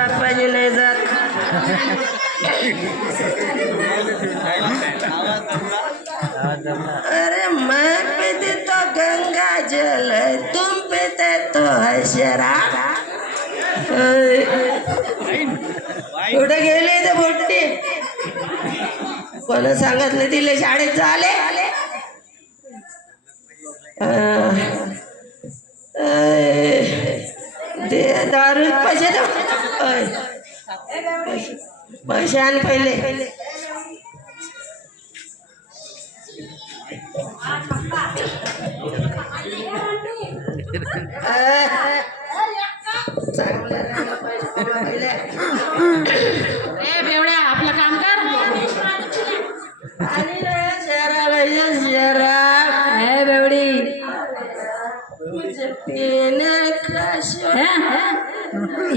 बापाजी नाही जात. अरे मैं पीती तो गंगा जल तुम पीते तो है शराब कुठे गेले ते बोटे कोण सांगितलं तिले शाळेत झाले आले दारू पैसे दे अय. आण पहिले. बेवड्या आपलं काम कर. बेवडी?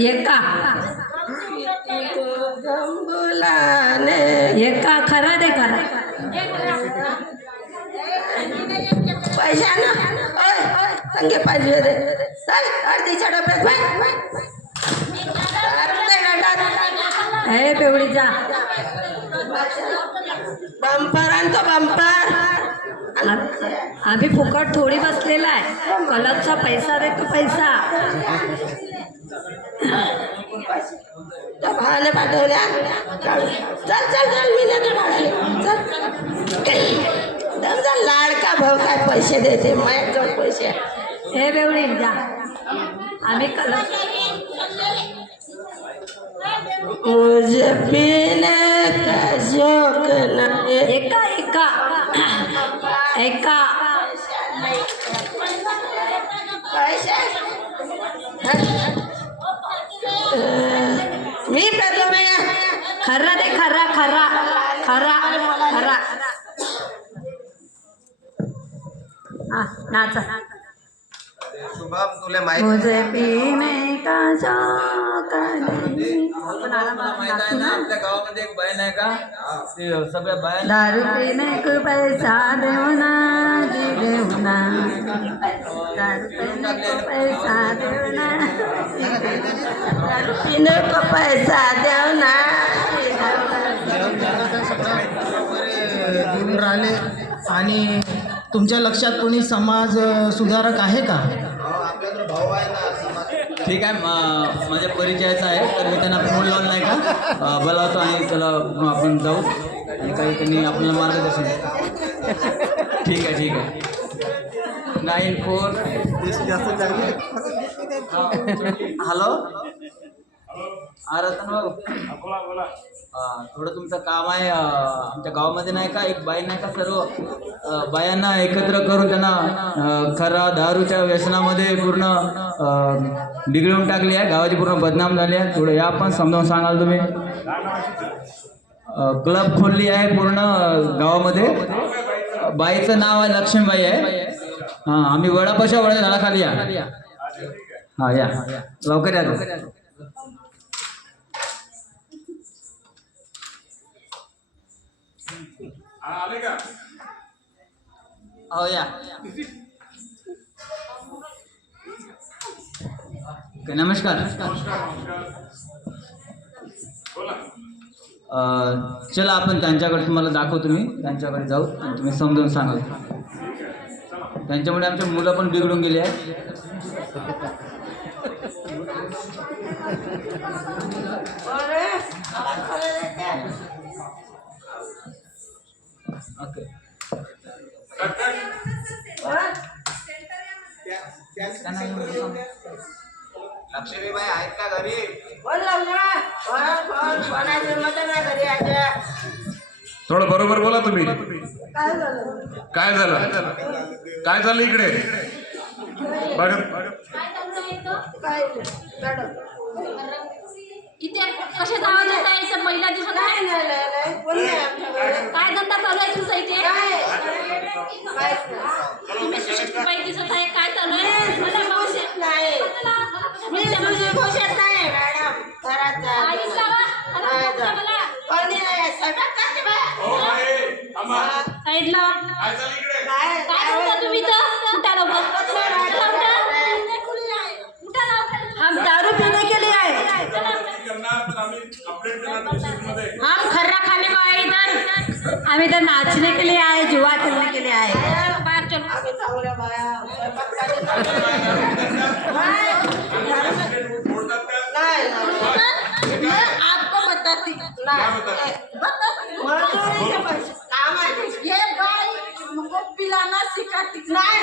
एका को? एका खरं दे खरं पैसा ना। ओय, ओय, संगे पाहिजे रे चल अर्धीच्या डब्यात बाय ए बेवडी जा। बंपर आणतो बंपर। आम्ही फुकट थोडी बसलेला आहे. कलरचा पैसा देतो पैसा. त्या भावाने पाठवल्या. चल चल चल मी देते भाड्याने चल. समजा लाडका भाऊ काय पैसे देते? माझ्याजवळ पैसे. हे बेवडी जा. आम्ही कलर मुझे पीने का शौक नहीं? एका एका. एका. नाचा। शुभम तुला माहित मुझे पीने का शौक. आपल्या गावामध्ये एक बहीण आहे का? ती सगळ्या दारू पीने को पैसा देऊ ना जी देऊ ना दारू पीने को पैसा देऊ ना पीने को पैसा देव ना राहिले आणि तुमच्या लक्षात कोणी समाज सुधारक आहे का? ठीक आहे माझ्या परिचयाचा आहे तर मी त्यांना फोन लावून नाही का? बोलावतो आणि त्याला मग आपण जाऊ. आणि काही त्यांनी आपल्याला मार्गदर्शन ठीक आहे ठीक आहे. नाईन फोर हॅलो हा रतन भाऊ. अं, थोडं तुमचं काम आहे आमच्या गावामध्ये नाही का एक बाई नाही का सर्व बायांना एकत्र करून त्यांना खरा दारूच्या व्यसनामध्ये पूर्ण बिघडवून टाकली आहे. गावाची पूर्ण बदनाम झाली आहे. थोडं या पण समजावून सांगाल तुम्ही. क्लब खोलली आहे पूर्ण गावामध्ये. बाईचं नाव आहे लक्ष्मीबाई आहे. हां आम्ही वडापाशा वडा झाडाखाली या. हां या. लवकर या हो या. नमस्कार. चला आपण त्यांच्याकडे तुम्हाला दाखवतो मी. त्यांच्याकडे जाऊ आणि तुम्ही समजावून सांगाल त्यांच्यामुळे आमच्या मुलं पण बिघडून गेली आहे ओके लक्ष्मीबाई आहेत का घरी. थोडं बरोबर बोला तुम्ही. काय झालं? काय झालं? काय झालं इकडे? बघा. इथे? कसे आवाज येत आहे इथं पहिल्या दिवसात काय नाही नाही, नाही कोण नाही आमच्याकडे काय धंदा चालू आहे तुमचा इथे? काय काहीच नाही. तुम्ही सुशिक्षित बाई दिसत आहे. काय चालू आहे? मला नाही. नाही मॅडम. घरात जा. कोणी नाही. साईडला. काय करता तुम्ही. हम दारू पीने के लिए आए करणार तर आम्ही कंप्लेंट करणार तहसीलमध्ये हम हम इधर नाचने के लिए आए जुआ खेलने के लिए आए। बाहेर चलो। आम्ही चांगल्या बाया स्वयंपाक बोलतात का नाही नाही मैं आपको बताती नाही बता मजुरीचे पैसे काम आहे ये गाय हमको पिलाना सिखाती नाही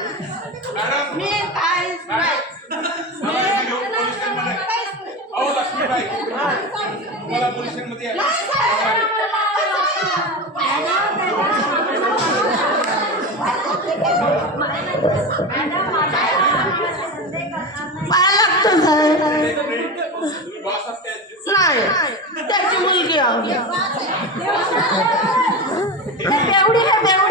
पालक लागतो नाही. त्याची मुलगी आहे. बेवड़ी